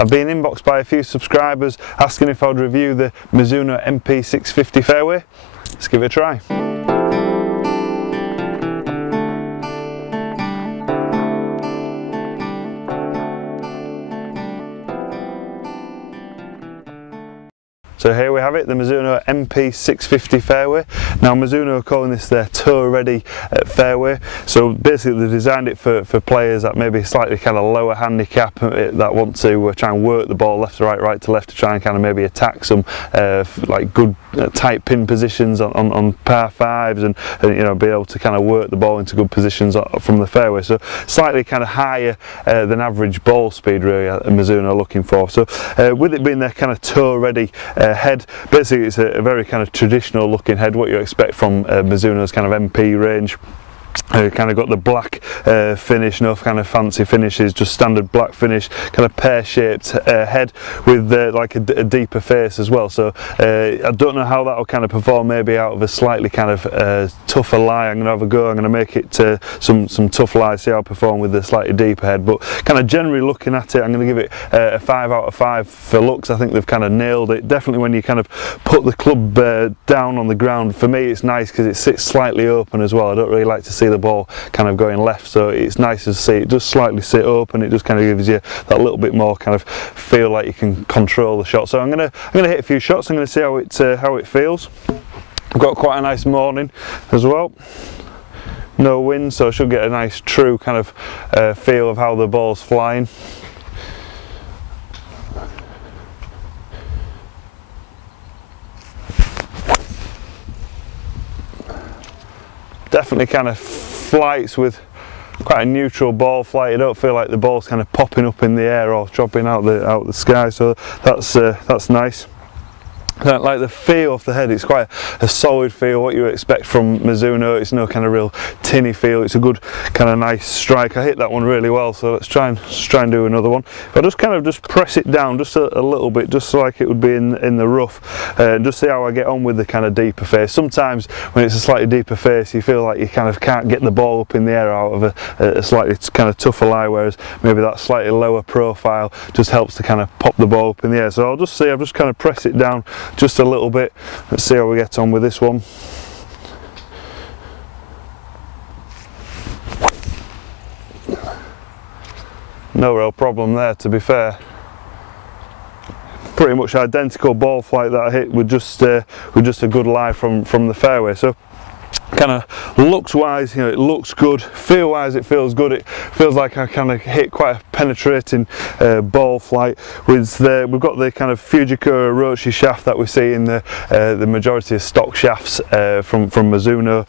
I've been inboxed by a few subscribers asking if I'd review the Mizuno MP650 Fairway. Let's give it a try. So here we have it, the Mizuno MP650 Fairway. Now Mizuno are calling this their tour ready fairway. So basically they designed it for players that maybe slightly kind of lower handicap that want to try and work the ball left to right, right to left to try and kind of maybe attack some like good tight pin positions on par fives and you know, be able to kind of work the ball into good positions from the fairway. So slightly kind of higher than average ball speed really Mizuno are looking for. So with it being their kind of tour ready head, basically it's a very kind of traditional looking head, what you expect from Mizuno's kind of MP range. Kind of got the black finish, no kind of fancy finishes, just standard black finish, kind of pear-shaped head with like a deeper face as well. So I don't know how that will kind of perform, maybe out of a slightly kind of tougher lie. I'm going to have a go, I'm going to make it some tough lies, see how I perform with the slightly deeper head. But kind of generally looking at it, I'm going to give it a 5 out of 5 for looks. I think they've kind of nailed it. Definitely when you kind of put the club down on the ground, for me it's nice because it sits slightly open as well. I don't really like to see the ball kind of going left, so it's nice to see it just slightly sit open. It just kind of gives you that little bit more kind of feel like you can control the shot. So I'm gonna hit a few shots. I'm gonna see how it feels. I've got quite a nice morning as well. No wind, so I should get a nice true kind of feel of how the ball's flying. Definitely kind of flights with quite a neutral ball flight. You don't feel like the ball's kind of popping up in the air or dropping out the sky, so that's nice. I like the feel of the head. It's quite a solid feel, what you expect from Mizuno. It's no kind of real tinny feel. It's a good kind of nice strike. I hit that one really well, so let's try and do another one. If I just kind of just press it down just a little bit, just like it would be in the rough, and just see how I get on with the kind of deeper face. Sometimes when it's a slightly deeper face, you feel like you kind of can't get the ball up in the air out of a slightly kind of tougher lie, whereas maybe that slightly lower profile just helps to kind of pop the ball up in the air. So I'll just see, I've just kind of press it down just a little bit. Let's see how we get on with this one. No real problem there, to be fair. Pretty much identical ball flight that I hit with just a good lie from the fairway. So kind of looks wise, you know, it looks good. Feel wise, it feels good. It feels like I kind of hit quite a penetrating ball flight. We've got the kind of Fujikura Orochi shaft that we see in the majority of stock shafts from Mizuno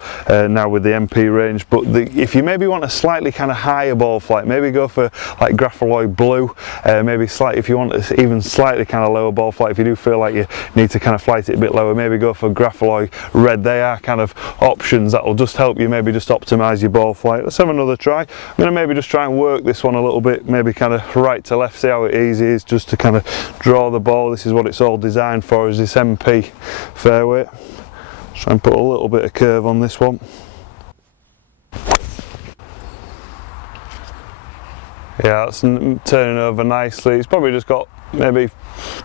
now with the MP range. But if you maybe want a slightly kind of higher ball flight, maybe go for like Grapholoy Blue. Maybe slightly, if you want even slightly kind of lower ball flight, if you do feel like you need to kind of flight it a bit lower, maybe go for Grapholoy Red. They are kind of options that will just help you maybe just optimize your ball flight. Let's have another try. I'm going to maybe just try and work this one a little bit, maybe kind of right to left, see how easy it is just to kind of draw the ball. This is what it's all designed for, is this MP fairway. Try and put a little bit of curve on this one. Yeah, that's turning over nicely. It's probably just got maybe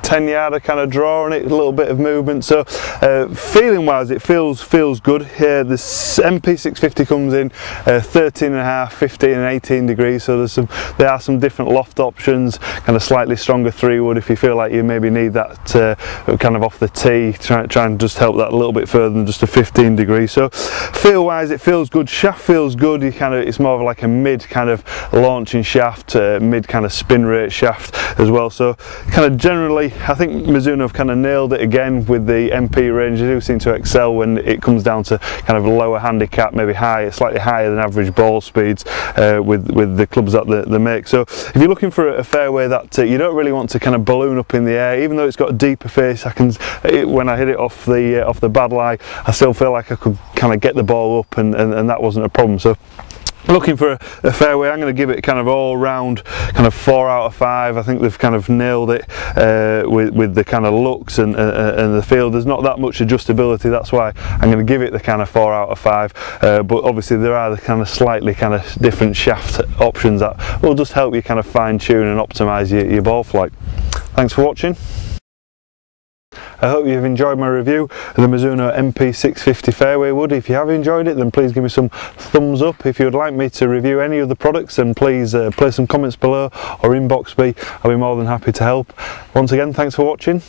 10-yarder kind of draw on it, a little bit of movement. So feeling wise, it feels good here. This MP650 comes in 13.5, 15 and 18 degrees, so there are some different loft options, kind of slightly stronger 3-wood if you feel like you maybe need that kind of off the tee, try and just help that a little bit further than just a 15 degrees. So feel wise, it feels good. Shaft feels good. It's more of like a mid kind of launching shaft, mid kind of spin rate shaft as well. So kind of generally, I think Mizuno have kind of nailed it again with the MP range. They do seem to excel when it comes down to kind of a lower handicap, maybe slightly higher than average ball speeds with the clubs that they make. So if you're looking for a fairway that you don't really want to kind of balloon up in the air, even though it's got a deeper face, when I hit it off the bad lie, I still feel like I could kind of get the ball up, and that wasn't a problem. So looking for a fairway, I'm going to give it kind of all round kind of 4 out of 5. I think they've kind of nailed it with the kind of looks and the feel. There's not that much adjustability, that's why I'm going to give it the kind of 4 out of 5. But obviously there are the kind of slightly kind of different shaft options that will just help you kind of fine tune and optimise your ball flight. Thanks for watching. I hope you've enjoyed my review of the Mizuno MP650 Fairway Wood. If you have enjoyed it, then please give me some thumbs up. If you would like me to review any of the products, then please place some comments below or inbox me. I'll be more than happy to help. Once again, thanks for watching.